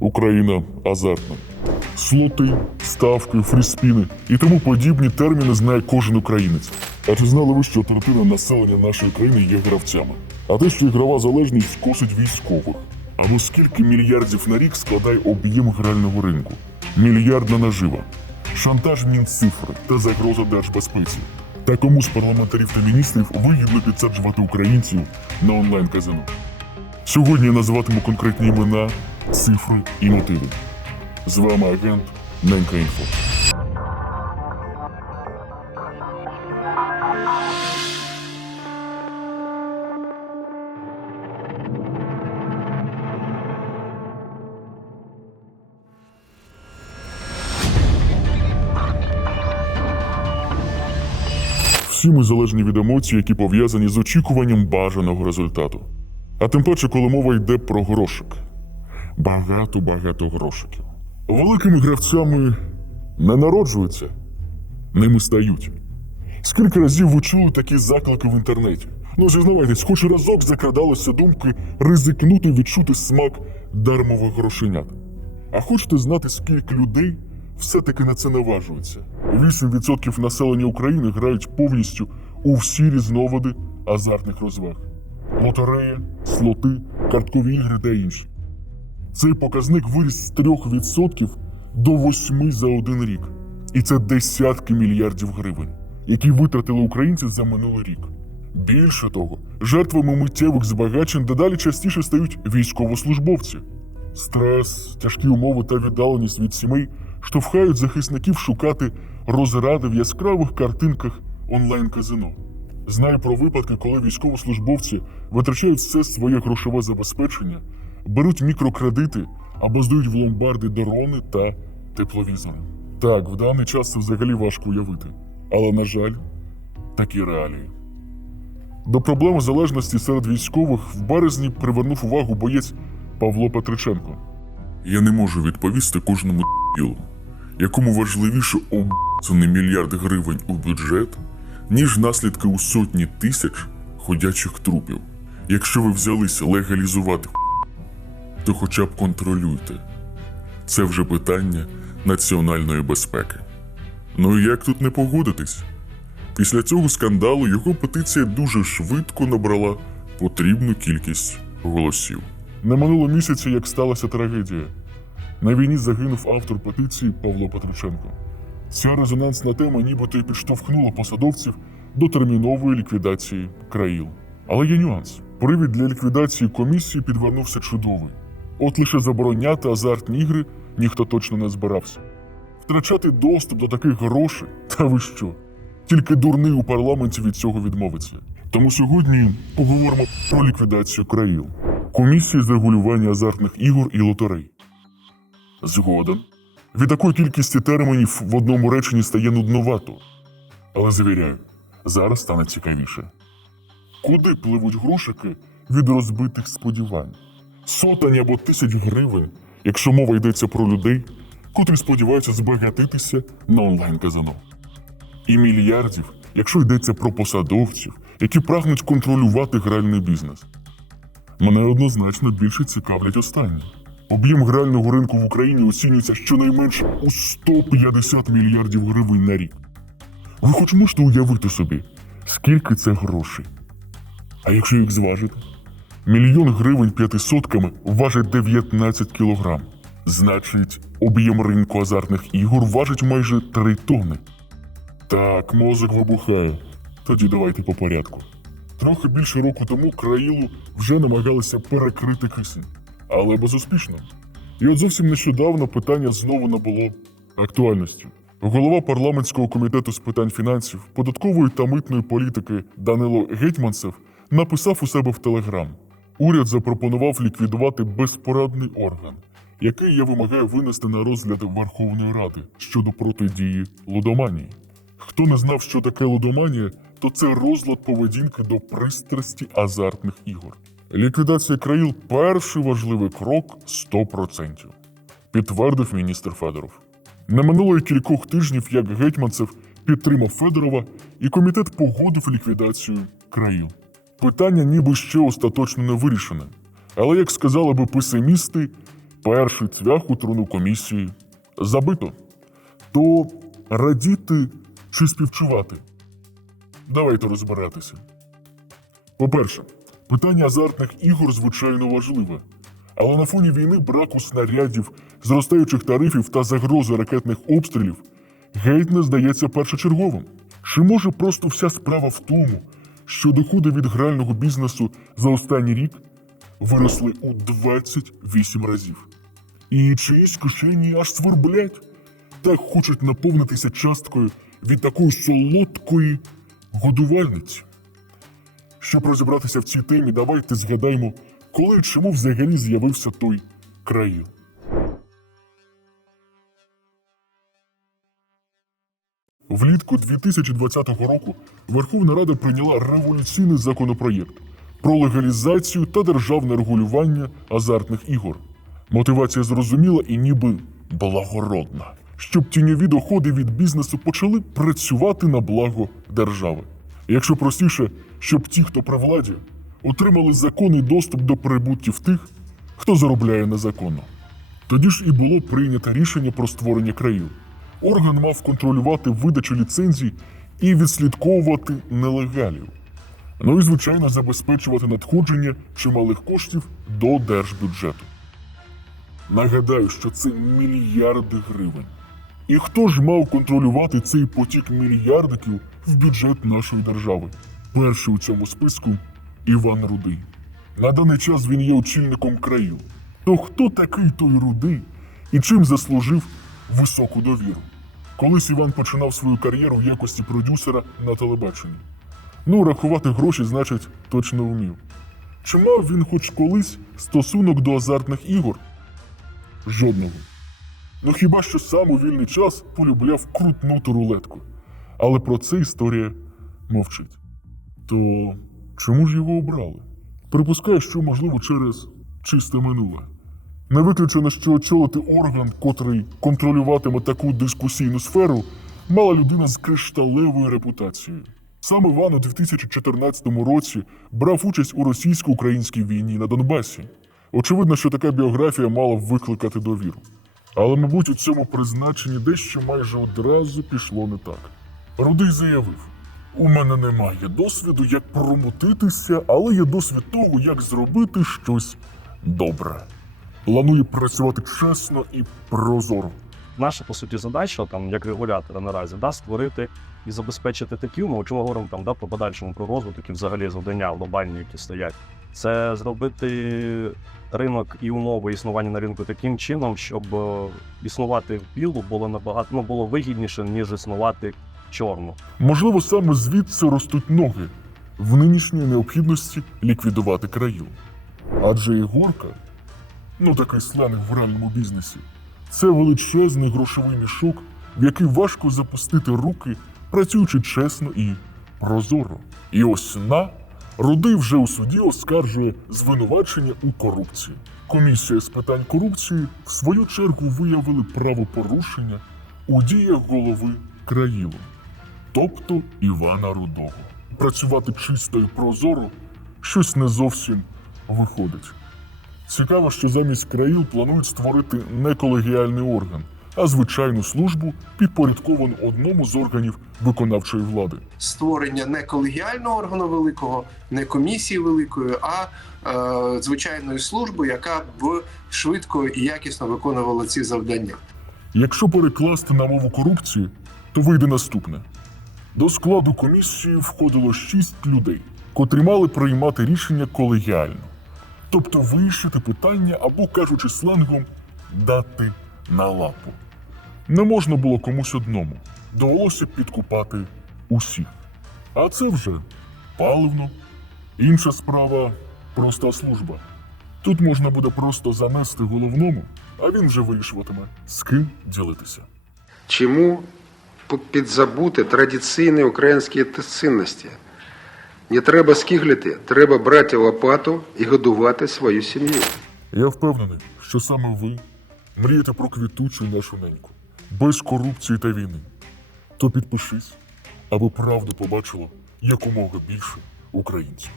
Україна азартна. Слоти, ставки, фріспіни і тому подібні терміни знає кожен українець. А чи знали ви, що третина населення нашої країни є гравцями? А те, що ігрова залежність косить військових. Або скільки мільярдів на рік складає об'єм грального ринку? Мільярдна нажива, шантаж Мінцифри та загроза держбезпеці. Та кому з парламентарів та міністрів вигідно підсаджувати українців на онлайн-казино? Сьогодні я називатиму конкретні імена, цифри і мотиви. З вами агент Ненка Інфо. Всі ми залежні від емоцій, які пов'язані з очікуванням бажаного результату. А тим паче, коли мова йде про грошик. Багато-багато грошиків. Великими гравцями не народжуються, ними стають. Скільки разів ви чули такі заклики в інтернеті? Ну, зізнавайтесь, хоч разок закрадалися думки ризикнути відчути смак дармових грошенят. А хочете знати, скільки людей все-таки на це наважується? 8% населення України грають повністю у всі різновиди азартних розваг: лотерея, слоти, карткові ігри та інші. Цей показник виріс з 3% до 8% за один рік. І це десятки мільярдів гривень, які витратили українці за минулий рік. Більше того, жертвами миттєвих збагачень дедалі частіше стають військовослужбовці. Стрес, тяжкі умови та віддаленість від сімей штовхають захисників шукати розради в яскравих картинках онлайн-казино. Знаю про випадки, коли військовослужбовці витрачають все своє грошове забезпечення, беруть мікрокредити або здають в ломбарди дрони та тепловізори. Так, в даний час це взагалі важко уявити. Але, на жаль, такі реалії. До проблеми залежності серед військових в березні привернув увагу боєць Павло Петриченко. Я не можу відповісти кожному ділу, якому важливіше обцяний мільярд гривень у бюджет, ніж наслідки у сотні тисяч ходячих трупів. Якщо ви взялися легалізувати, то хоча б контролюйте. Це вже питання національної безпеки. Ну і як тут не погодитись? Після цього скандалу його петиція дуже швидко набрала потрібну кількість голосів. Не минуло місяця, як сталася трагедія. На війні загинув автор петиції Павло Петриченко. Ця резонансна тема нібито й підштовхнула посадовців до термінової ліквідації країл. Але є нюанс: привід для ліквідації комісії підвернувся чудовий. От лише забороняти азартні ігри ніхто точно не збирався. Втрачати доступ до таких грошей, та ви що? Тільки дурний у парламенті від цього відмовиться. Тому сьогодні поговоримо про ліквідацію країл, комісії з регулювання азартних ігор і лотерей. Згоден. Від такої кількості термінів в одному реченні стає нудновато. Але завіряю, зараз стане цікавіше. Куди пливуть грошики від розбитих сподівань? Сотень або тисяч гривень, якщо мова йдеться про людей, котрі сподіваються збагатитися на онлайн-казино. І мільярдів, якщо йдеться про посадовців, які прагнуть контролювати гральний бізнес. Мене однозначно більше цікавлять останні. Об'єм грального ринку в Україні оцінюється щонайменше у 150 мільярдів гривень на рік. Ви хоч можете уявити собі, скільки це грошей? А якщо їх зважити? Мільйон гривень п'ятисотками важить 19 кілограм. Значить, об'єм ринку азартних ігор важить майже 3 тонни. Так, мозок вибухає. Тоді давайте по порядку. Трохи більше року тому країлу вже намагалися перекрити кисень, але безуспішно. І от зовсім нещодавно питання знову набуло актуальності. Голова парламентського комітету з питань фінансів, податкової та митної політики Данило Гетьманцев написав у себе в Телеграм: уряд запропонував ліквідувати безпорадний орган, який я вимагаю винести на розгляд Верховної Ради щодо протидії лудоманії. Хто не знав, що таке лудоманія, то це розлад поведінки до пристрасті азартних ігор. Ліквідація країл перший важливий крок 100%, підтвердив міністр Федоров. Не минуло й кількох тижнів, як гетьманцев підтримав Федорова, і комітет погодив ліквідацію країл. Питання ніби ще остаточно не вирішене. Але, як сказали би песимісти, перший цвях у труну комісії забито. То радіти чи співчувати? Давайте розбиратися. По-перше, питання азартних ігор звичайно важливе. Але на фоні війни браку снарядів, зростаючих тарифів та загрози ракетних обстрілів геть не здається першочерговим. Чи може просто вся справа в тому, що доходи від грального бізнесу за останній рік виросли у 28 разів? І чиїсь кишені аж сверблять, так хочуть наповнитися часткою від такої солодкої годувальниці. Щоб розібратися в цій темі, давайте згадаємо, коли і чому взагалі з'явився той країл. Влітку 2020 року Верховна Рада прийняла революційний законопроєкт про легалізацію та державне регулювання азартних ігор. Мотивація зрозуміла і ніби благородна, щоб тіньові доходи від бізнесу почали працювати на благо держави. Якщо простіше, щоб ті, хто при владі, отримали законний доступ до прибутків тих, хто заробляє незаконно. Тоді ж і було прийнято рішення про створення країв. Орган мав контролювати видачу ліцензій і відслідковувати нелегалів. Ну і, звичайно, забезпечувати надходження чималих коштів до держбюджету. Нагадаю, що це мільярди гривень. І хто ж мав контролювати цей потік мільярдиків в бюджет нашої держави? Перший у цьому списку Іван Рудий. На даний час він є очільником краю. То хто такий той рудий і чим заслужив високу довіру? Колись Іван починав свою кар'єру в якості продюсера на телебаченні. Ну, рахувати гроші, значить, точно вмів. Чи мав він хоч колись стосунок до азартних ігор? Жодного. Ну хіба що сам у вільний час полюбляв крутнути рулетку. Але про це історія мовчить. То чому ж його обрали? Припускаю, що можливо через чисте минуле. Не виключено, що очолити орган, котрий контролюватиме таку дискусійну сферу, мала людина з кришталевою репутацією. Сам Іван у 2014 році брав участь у російсько-українській війні на Донбасі. Очевидно, що така біографія мала викликати довіру. Але, мабуть, у цьому призначенні дещо майже одразу пішло не так. Рудий заявив: у мене немає досвіду, як промутитися, але є досвід того, як зробити щось добре. Планує працювати чесно і прозоро. Наша по суті задача, там як регулятора наразі, да, створити і забезпечити такі умови, чому говоримо там да, по подальшому про розвиток і взагалі завдання глобальні, які стоять. Це зробити ринок і умови існування на ринку таким чином, щоб е, існувати в білу було набагато ну, було вигідніше, ніж існувати чорно. Можливо, саме звідси ростуть ноги в нинішній необхідності ліквідувати країл. Адже ігорка, ну такий сленг в реальному бізнесі, це величезний грошовий мішок, в який важко запустити руки, працюючи чесно і прозоро. І ось на Рудий вже у суді оскаржує звинувачення у корупції. Комісія з питань корупції в свою чергу виявили правопорушення у діях голови країну тобто Івана Рудого. Працювати чисто і прозоро щось не зовсім виходить. Цікаво, що замість країл планують створити не колегіальний орган, а звичайну службу, підпорядковану одному з органів виконавчої влади. створення не колегіального органу великого, не комісії великої, а е, звичайної служби, яка б швидко і якісно виконувала ці завдання. Якщо перекласти на мову корупції, то вийде наступне: до складу комісії входило шість людей, котрі мали приймати рішення колегіально, тобто вирішити питання або, кажучи сленгом, дати на лапу. Не можна було комусь одному, довелося підкупати усіх. А це вже паливно. Інша справа проста служба. Тут можна буде просто занести головному, а він вже вирішуватиме, з ким ділитися. Чому підзабути традиційні українські цінності? Не треба скиглити, треба брати лопату і годувати свою сім'ю. Я впевнений, що саме ви мрієте про квітучу нашу неньку, без корупції та війни. То підпишись, аби правду побачило якомога більше українців.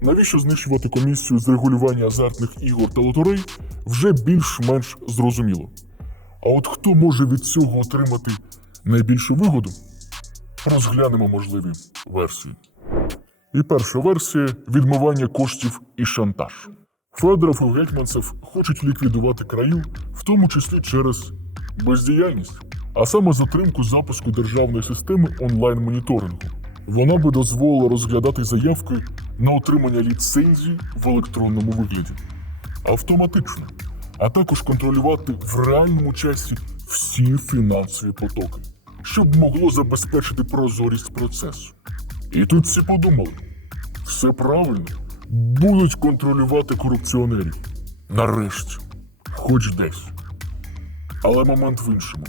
Навіщо знищувати комісію з регулювання азартних ігор та лотерей вже більш-менш зрозуміло. А от хто може від цього отримати найбільшу вигоду? Розглянемо можливі версії. І перша версія відмивання коштів і шантаж. Федоров і Гетьманцев хочуть ліквідувати краю, в тому числі через бездіяльність, а саме затримку запуску державної системи онлайн-моніторингу. Вона би дозволила розглядати заявки на отримання ліцензій в електронному вигляді автоматично, а також контролювати в реальному часі всі фінансові потоки, щоб могло забезпечити прозорість процесу. І тут всі подумали: все правильно, будуть контролювати корупціонерів. Нарешті, хоч десь. Але момент в іншому.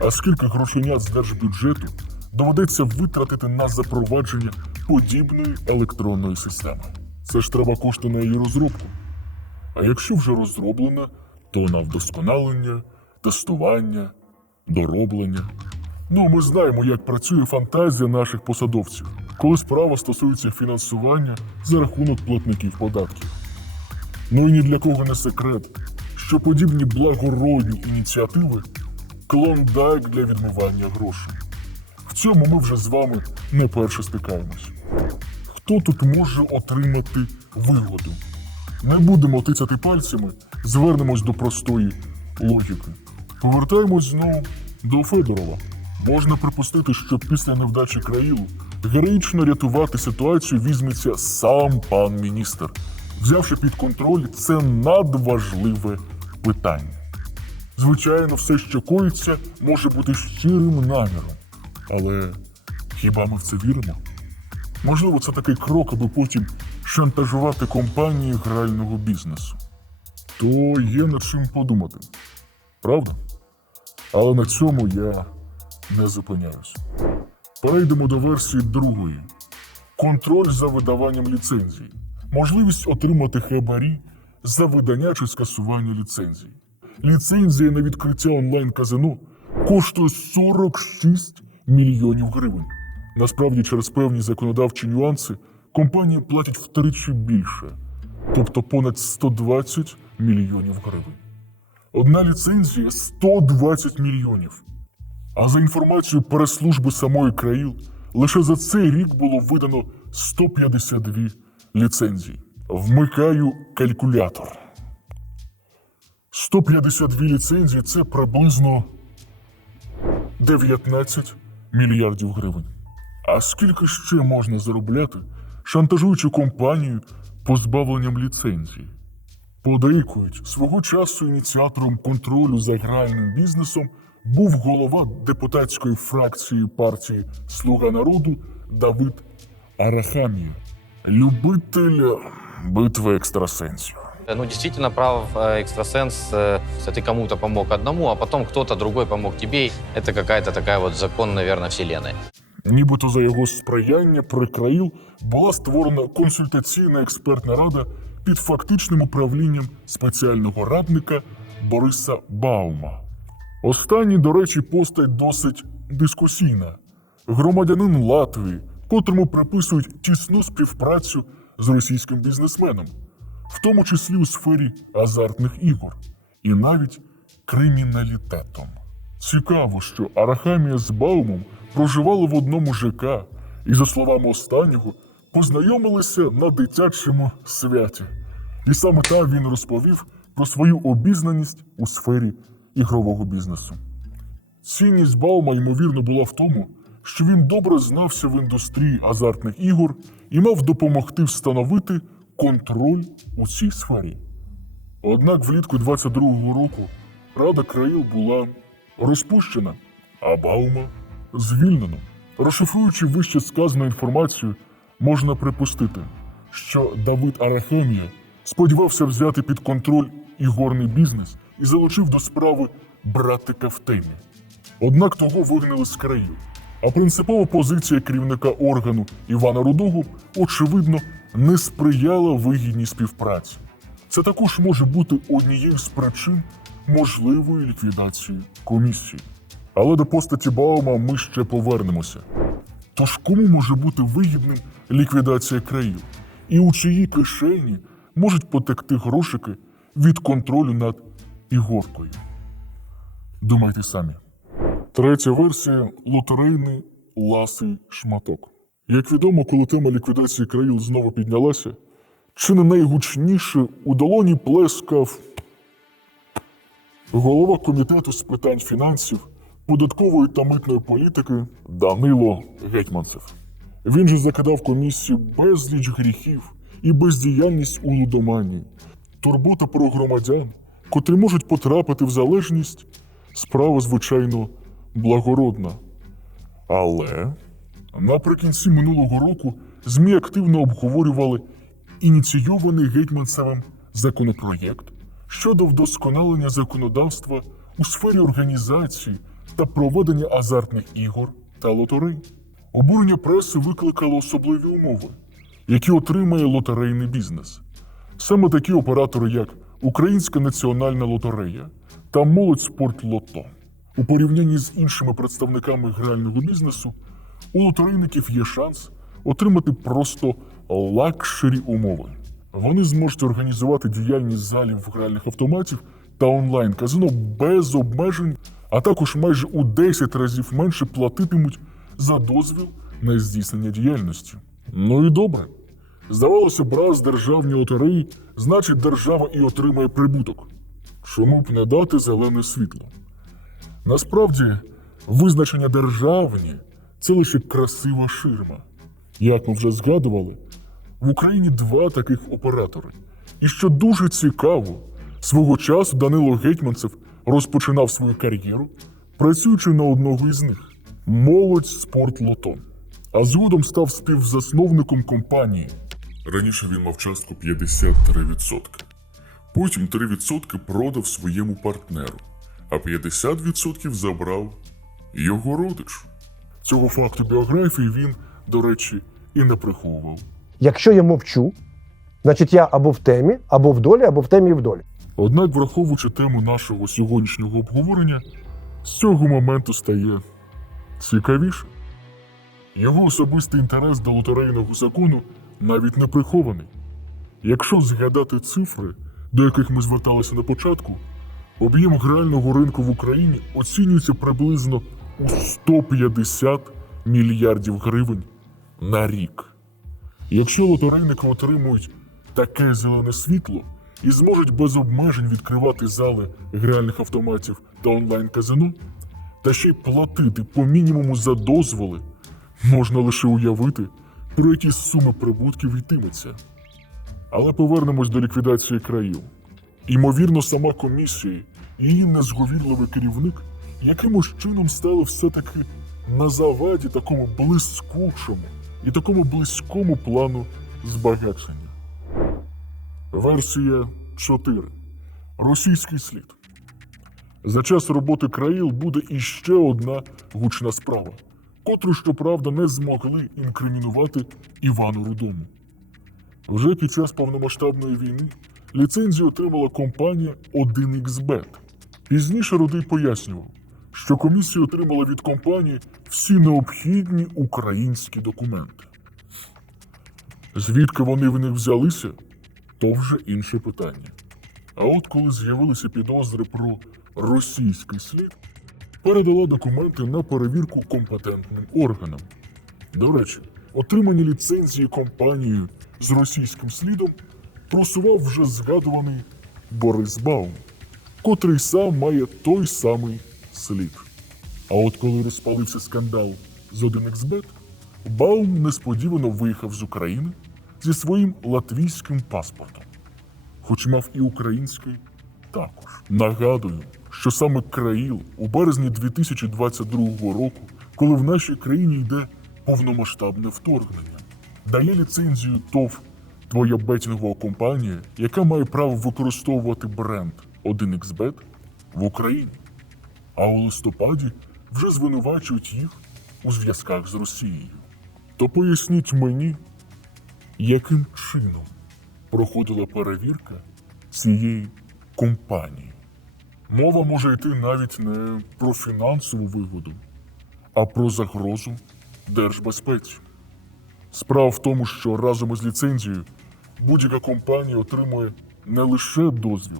А скільки грошенят з держбюджету доведеться витратити на запровадження подібної електронної системи? Це ж треба кошти на її розробку. А якщо вже розроблена, то на вдосконалення, тестування, дороблення. Ну, ми знаємо, як працює фантазія наших посадовців, коли справа стосується фінансування за рахунок платників податків. Ну і ні для кого не секрет, що подібні благородні ініціативи клондайк для відмивання грошей. В цьому ми вже з вами не перше стикаємось. Хто тут може отримати вигоду? Не будемо тицяти пальцями, звернемось до простої логіки. Повертаємось знову до Федорова. Можна припустити, що після невдачі країл героїчно рятувати ситуацію візьметься сам пан міністр, взявши під контроль це надважливе питання. Звичайно, все, що коїться, може бути щирим наміром. Але хіба ми в це віримо? Можливо, це такий крок, аби потім шантажувати компанії грального бізнесу. То є над чим подумати. Правда? Але на цьому я не зупиняюсь. Перейдемо до версії другої: контроль за видаванням ліцензій, можливість отримати хабарі за видання чи скасування ліцензій. Ліцензія на відкриття онлайн-казино коштує 46 мільйонів гривень. Насправді, через певні законодавчі нюанси компанії платять втричі більше, тобто понад 120 мільйонів гривень. Одна ліцензія 120 мільйонів. А за інформацією прес-служби самої країл, лише за цей рік було видано 152 ліцензії. Вмикаю калькулятор. 152 ліцензії це приблизно 19 мільярдів гривень. А скільки ще можна заробляти, шантажуючи компанію позбавленням ліцензії? Подейкують, свого часу ініціатором контролю за гральним бізнесом був голова депутатської фракції партії Слуга народу Давид Арахамія, любитель битви екстрасенсів. Ну, действительно, прав э, экстрасенс, э, ты кому-то помог одному, а потом кто-то другой помог тебе. Это какая-то такая вот закон, наверное, вселенной. Нібито за його сприяння при країл була створена консультаційна експертна рада під фактичним управлінням спеціального радника Бориса Баума. Останній, до речі, постать досить дискусійна. Громадянин Латвії, котрому приписують тісну співпрацю з російським бізнесменом, в тому числі у сфері азартних ігор і навіть криміналітетом. Цікаво, що Арахамія з Баумом проживали в одному ЖК і, за словами останнього, познайомилися на дитячому святі. І саме там він розповів про свою обізнаність у сфері ігрового бізнесу. Цінність Баума, ймовірно, була в тому, що він добре знався в індустрії азартних ігор і мав допомогти встановити контроль у цій сфері. Однак влітку 22-го року Рада країл була розпущена, а Баума звільнено. Розшифруючи вище сказану інформацію, можна припустити, що Давид Арахемія сподівався взяти під контроль ігорний бізнес і залучив до справи братика в темі. Однак того вигнали з країв, а принципова позиція керівника органу Івана Рудого, очевидно, не сприяла вигідній співпраці. Це також може бути однією з причин можливої ліквідації комісії. Але до постаті Баума ми ще повернемося. Тож кому може бути вигідним ліквідація країв? і у чиїй кишені можуть потекти грошики від контролю над ігоркою. Думайте самі. Третя версія лотерейний ласий шматок. Як відомо, коли тема ліквідації країл знову піднялася, чи не найгучніше у долоні плескав голова комітету з питань фінансів, податкової та митної політики Данило Гетьманцев. Він же закидав комісію безліч гріхів і бездіяльність у лудоманії, турбота про громадян, котрі можуть потрапити в залежність, справа, звичайно, благородна. Але наприкінці минулого року ЗМІ активно обговорювали ініційований гетьманцевим законопроєкт щодо вдосконалення законодавства у сфері організації та проведення азартних ігор та лотерей. Обурення преси викликало особливі умови, які отримає лотерейний бізнес. Саме такі оператори, як Українська національна лотерея та молодь спорт Лото. У порівнянні з іншими представниками грального бізнесу, у лотерейників є шанс отримати просто лакшері умови. Вони зможуть організувати діяльність залів гральних автоматів та онлайн-казино без обмежень, а також майже у 10 разів менше платитимуть за дозвіл на здійснення діяльності. Ну і добре. Здавалося б, раз державні лотереї, значить держава і отримає прибуток. Чому б не дати зелене світло? Насправді, визначення державні це лише красива ширма. Як ми вже згадували, в Україні два таких оператори. І що дуже цікаво, свого часу Данило Гетьманцев розпочинав свою кар'єру, працюючи на одного із них молодь спорт Лото. А згодом став співзасновником компанії. Раніше він мав частку 53%. Потім 3% продав своєму партнеру, а 50% забрав його родич. Цього факту біографії він, до речі, і не приховував. Якщо я мовчу, значить я або в темі, або в долі, або в темі і в долі. Однак, враховуючи тему нашого сьогоднішнього обговорення, з цього моменту стає цікавіше. Його особистий інтерес до лотерейного закону навіть не прихований. Якщо згадати цифри, до яких ми зверталися на початку, об'єм грального ринку в Україні оцінюється приблизно у 150 мільярдів гривень на рік. Якщо лотерейники отримують таке зелене світло і зможуть без обмежень відкривати зали гральних автоматів та онлайн-казино, та ще й платити по мінімуму за дозволи, можна лише уявити, про які суми прибутків йтиметься. Але повернемось до ліквідації країв. Ймовірно, сама комісія і її незговірливий керівник якимось чином стали все-таки на заваді такому блискучому і такому близькому плану збагачення. Версія 4. Російський слід. За час роботи країл буде іще одна гучна справа, котру, щоправда, не змогли інкримінувати Івану Рудому. Вже під час повномасштабної війни ліцензію отримала компанія 1xBet. Пізніше Рудий пояснював, що комісія отримала від компанії всі необхідні українські документи. Звідки вони в них взялися, то вже інше питання. А от коли з'явилися підозри про російський слід, передала документи на перевірку компетентним органам. До речі, отримані ліцензії компанією з російським слідом просував вже згадуваний Борис Баум, котрий сам має той самий слід. А от коли розпалився скандал з 1xBet, Баум несподівано виїхав з України зі своїм латвійським паспортом, хоч мав і український також. Нагадую, що саме Країл у березні 2022 року, коли в нашій країні йде повномасштабне вторгнення, дає ліцензію ТОВ твоя бетінгова компанія, яка має право використовувати бренд 1xBet в Україні. А у листопаді вже звинувачують їх у зв'язках з Росією. То поясніть мені, яким чином проходила перевірка цієї компанії. Мова може йти навіть не про фінансову вигоду, а про загрозу держбезпеці. Справа в тому, що разом із ліцензією будь-яка компанія отримує не лише дозвіл,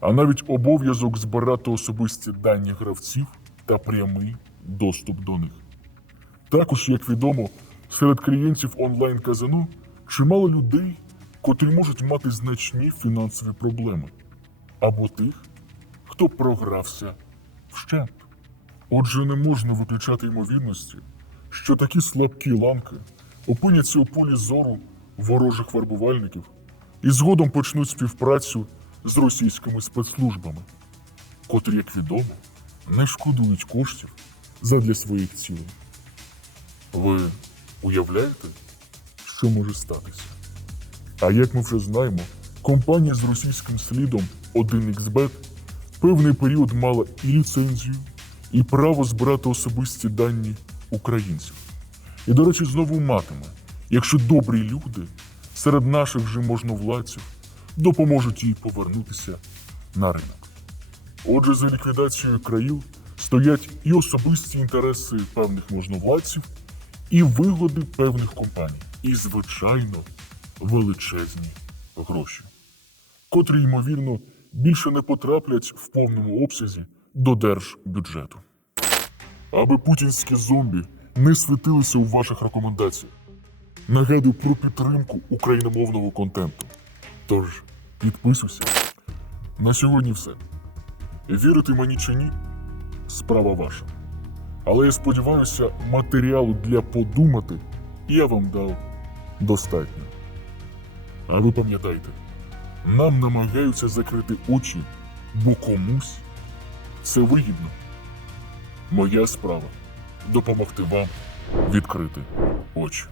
а навіть обов'язок збирати особисті дані гравців та прямий доступ до них. Також, як відомо, серед клієнтів онлайн-казино чимало людей, котрі можуть мати значні фінансові проблеми, або тих, хто програвся вщент. Отже, не можна виключати ймовірності, що такі слабкі ланки опиняться у полі зору ворожих вербувальників і згодом почнуть співпрацю з російськими спецслужбами, котрі, як відомо, не шкодують коштів задля своїх цілей. Ви уявляєте, що може статися? А як ми вже знаємо, компанія з російським слідом 1xBet певний період мала і ліцензію, і право збирати особисті дані українців. І, до речі, знову матиме, якщо добрі люди серед наших же можновладців допоможуть їй повернутися на ринок. Отже, за ліквідацією країл стоять і особисті інтереси певних можновладців, і вигоди певних компаній, і, звичайно, величезні гроші, котрі, ймовірно, більше не потраплять в повному обсязі до держбюджету. Аби путінські зомбі не світилися у ваших рекомендаціях. Нагадую про підтримку україномовного контенту. Тож, підписуйся. На сьогодні все. Вірити мені чи ні, справа ваша. Але я сподіваюся, матеріалу для подумати я вам дав достатньо. А ви пам'ятайте, нам намагаються закрити очі, бо комусь це вигідно. Моя справа допомогти вам відкрити очі.